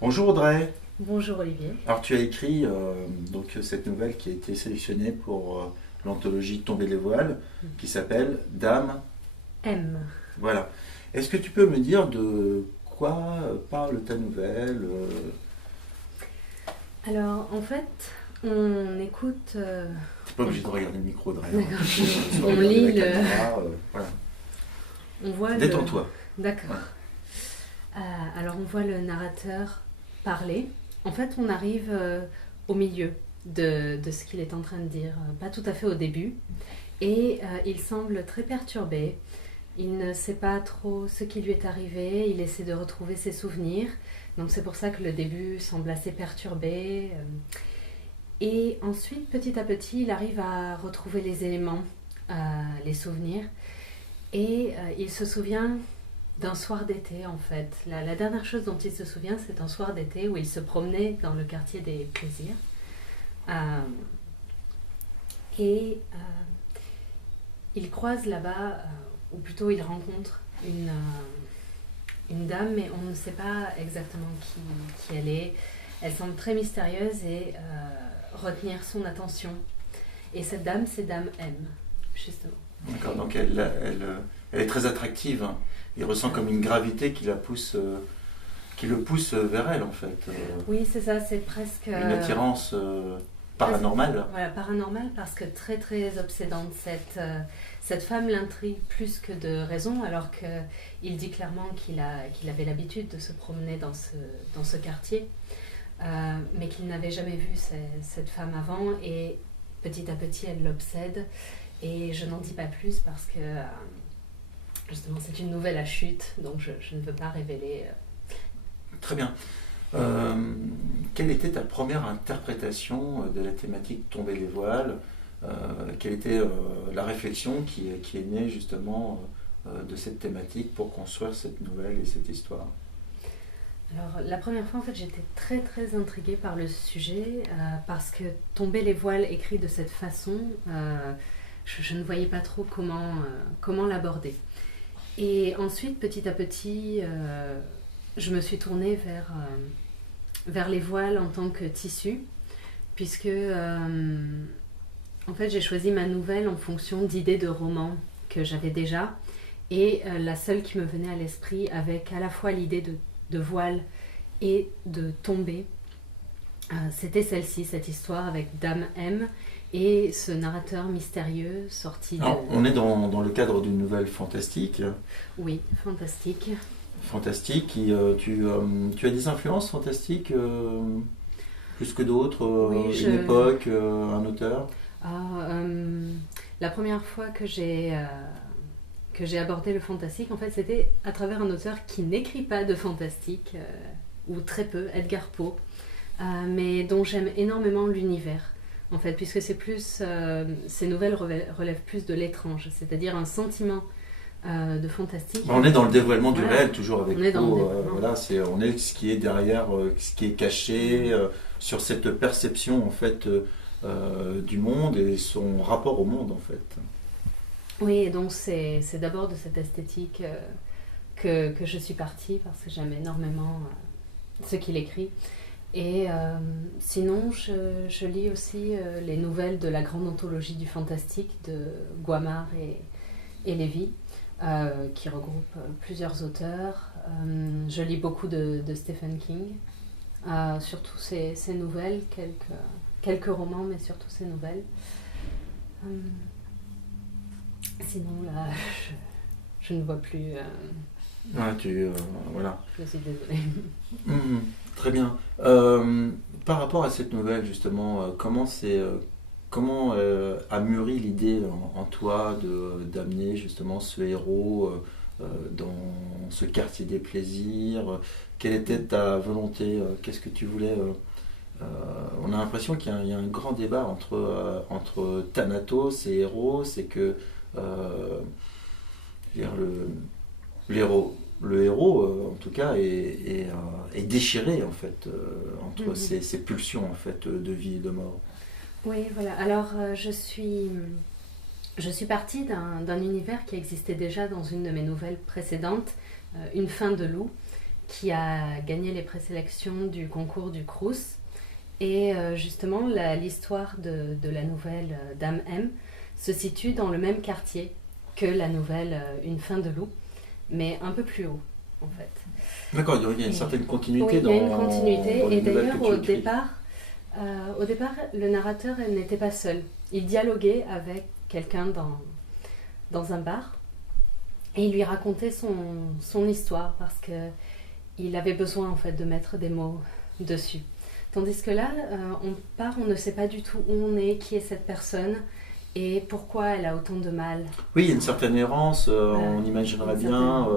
Bonjour Audrey. Bonjour Olivier. Alors tu as écrit donc cette nouvelle qui a été sélectionnée pour l'anthologie Tomber les voiles, qui s'appelle Dame. M. Voilà. Est-ce que tu peux me dire de quoi parle ta nouvelle Alors en fait, on écoute, T'es pas obligé de regarder le micro Audrey. D'accord. Soit On regarder lit la le- caméra, voilà. on voit Détends-toi. D'accord. Alors on voit le narrateur parler. En fait, on arrive au milieu de ce qu'il est en train de dire, pas tout à fait au début. Et il semble très perturbé. Il ne sait pas trop ce qui lui est arrivé. Il essaie de retrouver ses souvenirs. Donc c'est pour ça que le début semble assez perturbé. Et ensuite, petit à petit, il arrive à retrouver les éléments, les souvenirs. Et il se souvient d'un soir d'été, en fait. La dernière chose dont il se souvient, c'est un soir d'été où il se promenait dans le quartier des plaisirs. Euh, et il croise là-bas, ou plutôt il rencontre une dame, mais on ne sait pas exactement qui elle est. Elle semble très mystérieuse et retenir son attention. Et cette dame, c'est Dame M, justement. D'accord, donc elle est très attractive, hein. Il ressent comme une gravité qui qui le pousse vers elle en fait. Oui, c'est ça, c'est presque... Une attirance paranormale. Voilà, paranormal parce que très très obsédante. Cette femme l'intrigue plus que de raison, alors qu'il dit clairement qu'il avait l'habitude de se promener dans ce quartier, mais qu'il n'avait jamais vu cette femme avant, et petit à petit elle l'obsède. Et je n'en dis pas plus parce que justement c'est une nouvelle à chute, donc je ne veux pas révéler. Très bien. Quelle était ta première interprétation de la thématique Tomber les voiles? Quelle était la réflexion qui est née justement de cette thématique pour construire cette nouvelle et cette histoire? Alors la première fois en fait j'étais très très intriguée par le sujet parce que Tomber les voiles écrit de cette façon, je ne voyais pas trop comment l'aborder. Et ensuite petit à petit je me suis tournée vers les voiles en tant que tissu, puisque en fait j'ai choisi ma nouvelle en fonction d'idées de romans que j'avais déjà, et la seule qui me venait à l'esprit avec à la fois l'idée de voile et de tomber, c'était celle-ci, cette histoire avec Dame M et ce narrateur mystérieux sorti de... Alors, on est dans le cadre d'une nouvelle fantastique. Oui, fantastique. Fantastique, tu as des influences fantastiques plus que d'autres, Oui, une époque, un auteur? La première fois que j'ai abordé le fantastique, en fait, c'était à travers un auteur qui n'écrit pas de fantastique, ou très peu, Edgar Poe, mais dont j'aime énormément l'univers, en fait, puisque c'est plus, ces nouvelles relèvent plus de l'étrange, c'est-à-dire un sentiment de fantastique. On est dans le dévoilement du Voilà. réel, toujours avec On est dans le Poe, dévoilement. voilà, on est ce qui est derrière, ce qui est caché, sur cette perception en fait du monde et son rapport au monde en fait. Oui, et donc c'est d'abord de cette esthétique que je suis partie, parce que j'aime énormément ce qu'il écrit. Et sinon, je lis aussi les nouvelles de la grande anthologie du fantastique de Guamard et Lévy, qui regroupe plusieurs auteurs. Je lis beaucoup de Stephen King, surtout ses nouvelles, quelques romans, mais surtout ses nouvelles. Sinon, là, je ne vois plus. Ouais, voilà. Je suis désolée. Mhm, très bien. Par rapport à cette nouvelle justement, comment a mûri l'idée en toi d'amener justement ce héros dans ce quartier des plaisirs? Quelle était ta volonté? Qu'est-ce que tu voulais on a l'impression qu'il y a un grand débat entre Thanatos et Héros, c'est que je veux dire, le héros, en tout cas, est déchiré en fait entre ces pulsions en fait de vie et de mort. Oui, voilà. Alors, je suis partie d'un univers qui existait déjà dans une de mes nouvelles précédentes, Une fin de loup, qui a gagné les présélections du concours du Crous. Et justement, l'histoire de la nouvelle Dame M se situe dans le même quartier que la nouvelle Une fin de loup, mais un peu plus haut, en fait. D'accord, il y a une certaine continuité oui, dans. Il y a une continuité, dans et les nouvelles d'ailleurs, que tu écris. au départ, le narrateur n'était pas seul. Il dialoguait avec quelqu'un dans un bar, et il lui racontait son histoire, parce qu'il avait besoin, en fait, de mettre des mots dessus. Tandis que là, on ne sait pas du tout où on est, qui est cette personne, et pourquoi elle a autant de mal. Oui, il y a une certaine errance, on imaginerait bien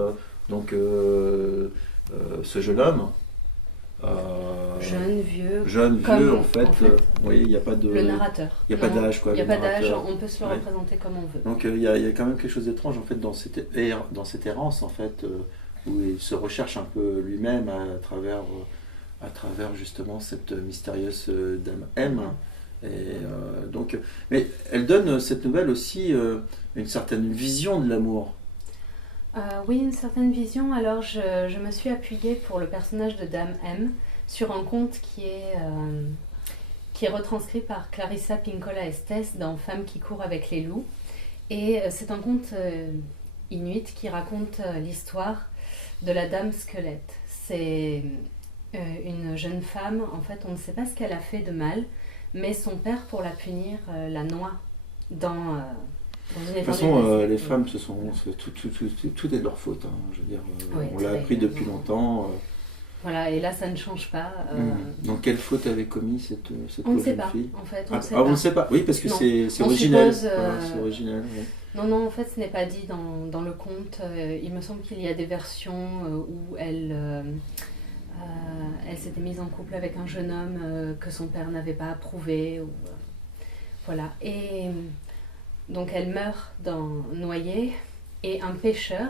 ce jeune homme. Jeune, vieux. Jeune, vieux, en fait. Oui, il n'y a pas de. Le narrateur. Il n'y a pas d'âge, quoi. Il n'y a pas d'âge, narrateur. on peut se le représenter comme on veut. Donc il y a quand même quelque chose d'étrange, en fait, dans cette errance, en fait, où il se recherche un peu lui-même à travers justement cette mystérieuse Dame M. Et donc, mais elle donne, cette nouvelle aussi, une certaine vision de l'amour. Oui, une certaine vision. Alors, je me suis appuyée pour le personnage de Dame M sur un conte qui est retranscrit par Clarissa Pinkola Estes dans Femme qui court avec les loups. Et c'est un conte inuit qui raconte l'histoire de la Dame Squelette. C'est une jeune femme, en fait, on ne sait pas ce qu'elle a fait de mal, mais son père, pour la punir, la noie dans une de toute façon, les femmes, tout est de leur faute. Hein, je veux dire, oui, on l'a appris depuis longtemps. Voilà, et là, ça ne change pas. Donc, quelle faute avait commis cette on ne sait jeune pas, fille en fait. On ne sait pas. Oui, parce que c'est original. C'est original. Oui. Non, en fait, ce n'est pas dit dans le conte. Il me semble qu'il y a des versions où elle s'était mise en couple avec un jeune homme que son père n'avait pas approuvé. Voilà. Et donc, elle meurt noyée, et un pêcheur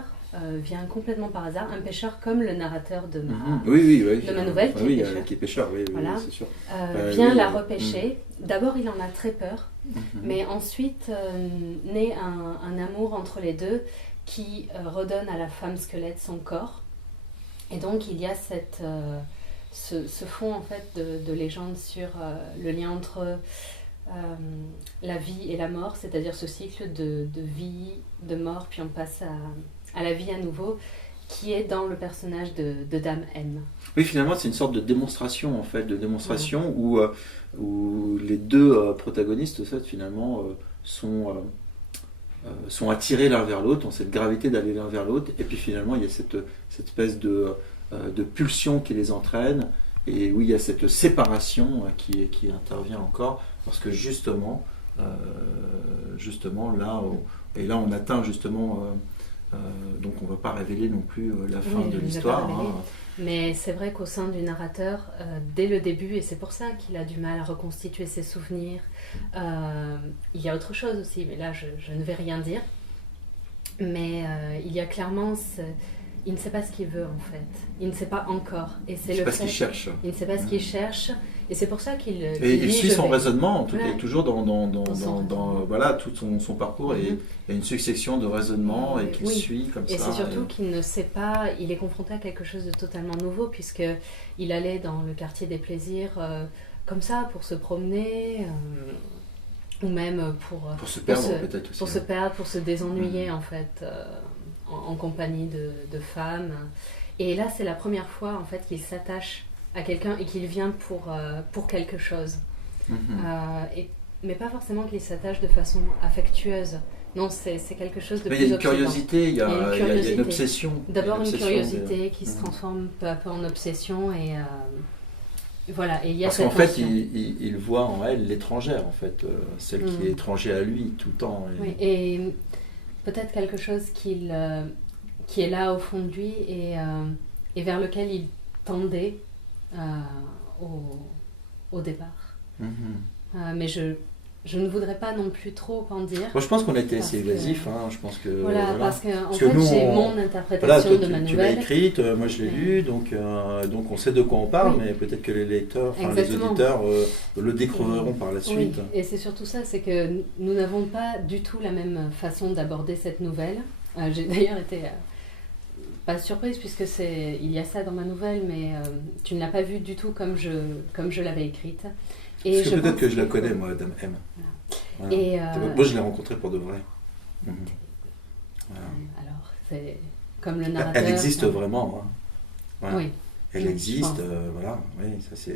vient complètement par hasard, un pêcheur comme le narrateur de ma nouvelle, qui est pêcheur, voilà. C'est sûr. Vient la repêcher. D'abord, il en a très peur, mais ensuite naît un amour entre les deux qui redonne à la femme squelette son corps. Et donc, il y a ce fond, en fait, de légende sur le lien entre la vie et la mort, c'est-à-dire ce cycle de vie, de mort, puis on passe à la vie à nouveau, qui est dans le personnage de Dame M. Oui, finalement, c'est une sorte de démonstration, en fait, où les deux protagonistes, en fait, finalement, sont attirés l'un vers l'autre, ont cette gravité d'aller l'un vers l'autre, et puis finalement, il y a cette espèce de pulsion qui les entraîne, et oui, il y a cette séparation qui intervient encore, parce que justement là, on atteint justement... donc on ne va pas révéler non plus la fin de l'histoire. Mais c'est vrai qu'au sein du narrateur, dès le début, et c'est pour ça qu'il a du mal à reconstituer ses souvenirs, il y a autre chose aussi, mais là je ne vais rien dire. Mais il y a clairement... il ne sait pas ce qu'il veut, en fait. Il ne sait pas encore. Et c'est le fait qu'il cherche. Il ne sait pas ce qu'il cherche. Et c'est pour ça qu'il il suit son raisonnement, en tout cas, toujours dans voilà, tout son parcours. Et il y a une succession de raisonnements et qu'il suit comme ça. Et c'est surtout qu'il ne sait pas, il est confronté à quelque chose de totalement nouveau, puisqu'il allait dans le quartier des plaisirs comme ça, pour se promener, ou même pour se perdre, peut-être aussi. Pour se perdre, pour se désennuyer, en fait, en compagnie de femmes. Et là, c'est la première fois, en fait, qu'il s'attache à quelqu'un et qu'il vient pour quelque chose. Mais pas forcément qu'il s'attache de façon affectueuse. Non, c'est quelque chose de plus il y a une curiosité, il y a une obsession. D'abord une curiosité qui se transforme peu à peu en obsession, et voilà. Et il y a parce qu'en fait, il voit en elle l'étrangère, en fait, celle qui est étrangère à lui tout le temps. Oui, et peut-être quelque chose qui est là au fond de lui et vers lequel il tendait au départ. Mais je ne voudrais pas non plus trop en dire. Moi, je pense qu'on a été assez évasif. Je pense que, parce qu'en fait, j'ai mon interprétation de ma nouvelle. Tu l'as écrite, moi je l'ai lue, donc on sait de quoi on parle, mais peut-être que les lecteurs, les auditeurs le découvriront par la suite. Oui. Et c'est surtout ça, c'est que nous n'avons pas du tout la même façon d'aborder cette nouvelle. J'ai d'ailleurs été Pas surprise puisque il y a ça dans ma nouvelle, mais tu ne l'as pas vue du tout comme je l'avais écrite. Et Parce que peut-être que je la connais, moi, Dame M. Voilà. Et moi, je l'ai rencontrée pour de vrai. Voilà. Alors, c'est comme le narrateur. Elle existe vraiment. Hein. Voilà. Oui. Elle existe, voilà. Oui, ça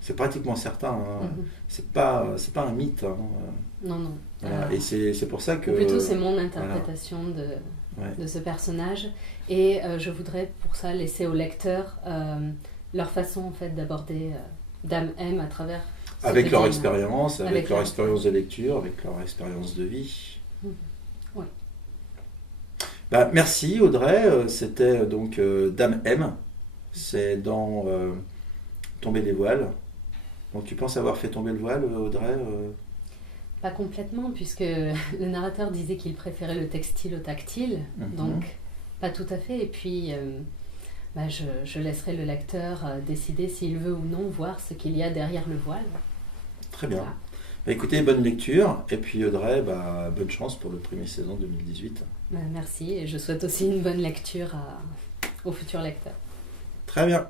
c'est pratiquement certain. Hein. C'est pas un mythe. Hein. Non. Voilà. Et c'est pour ça que. Ou plutôt, c'est mon interprétation de ce personnage. Et je voudrais pour ça laisser aux lecteurs leur façon en fait d'aborder Dame M à travers. Avec leur expérience, avec leur expérience de lecture, avec leur expérience de vie. Oui. Bah, merci Audrey, c'était donc Dame M, c'est dans Tomber les voiles. Donc tu penses avoir fait tomber le voile, Audrey Pas complètement, puisque le narrateur disait qu'il préférait le textile au tactile, donc pas tout à fait. Et puis je laisserai le lecteur décider s'il veut ou non voir ce qu'il y a derrière le voile. Très bien. Voilà. Bah, écoutez, bonne lecture. Et puis Audrey, bonne chance pour le premier saison 2018. Merci. Et je souhaite aussi une bonne lecture aux futurs lecteurs. Très bien.